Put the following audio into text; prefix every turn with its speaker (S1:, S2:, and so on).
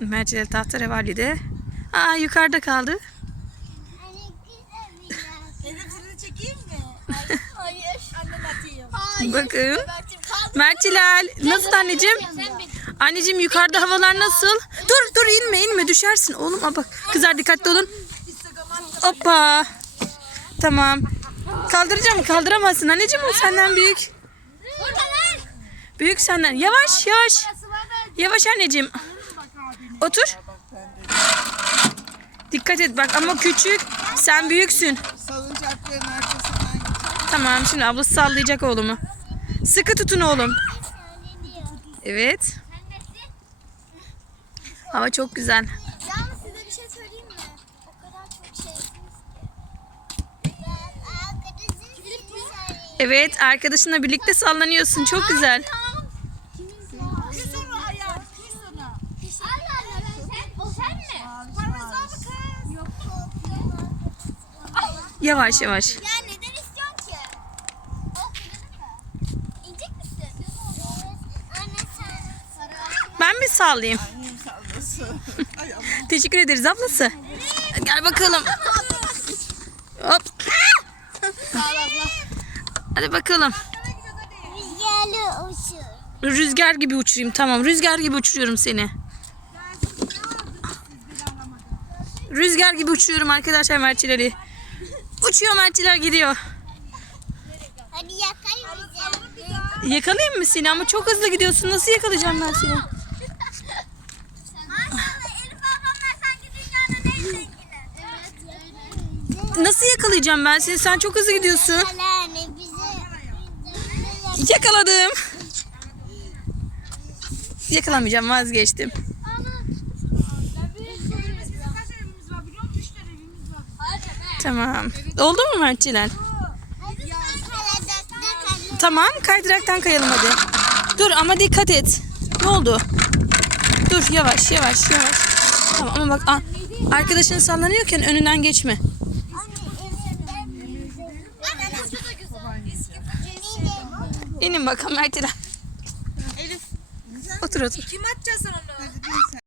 S1: Mercel Tahterevalli'de. Aa yukarıda kaldı.
S2: Birini çekeyim mi? Hayır. Annem atayım.
S1: Bakın. Mertilal nasıl anneciğim? Anneciğim yukarıda havalar nasıl? Dur dur inme inme düşersin. Oğlum aa bak kızlar dikkatli olun. Hoppa. Tamam. Kaldıracağım kaldıramazsın anneciğim o senden büyük. Büyük senden. Yavaş yavaş. Yavaş anneciğim. Otur. Dikkat et bak ama küçük. Sen büyüksün. Tamam şimdi ablası sallayacak oğlumu. Sıkı tutun oğlum. Evet. Hava çok güzel. Evet arkadaşınla birlikte sallanıyorsun. Çok güzel.
S2: Bir sonra ayağı. Bir sonra. Allah Allah sen, o sen mi? Parmesan mı kız? Yok.
S1: Yavaş yavaş.
S2: Ya neden istiyorsun ki? Oh, İnecek misin? Anne sen.
S1: Ben mi sallayayım?
S3: Annem sallasın.
S1: Teşekkür ederiz ablası. Gel bakalım. Hop. Hadi bakalım.
S2: Rüzgarlı uçur.
S1: Rüzgar gibi uçurayım. Tamam rüzgar gibi uçuruyorum seni. Rüzgar gibi uçuyorum arkadaşlar Mertçileri. Uçuyor Mertçiler gidiyor.
S2: Hadi yakayım bizi.
S1: Yakalayayım mı seni ama çok hızlı gidiyorsun. Nasıl yakalayacağım ben seni? Nasıl yakalayacağım ben seni? Sen çok hızlı gidiyorsun. Yakaladım. Yakalamayacağım vazgeçtim. Tamam. Oldu mu Mertçiler? Tamam kaydıraktan kayalım hadi. Dur ama dikkat et. Ne oldu? Dur yavaş yavaş yavaş. Tamam ama bak aa, arkadaşın sallanıyorken önünden geçme. İnin bakalım Mertçiler.
S3: Elif.
S1: Otur otur.
S2: Kim atacaksın onu?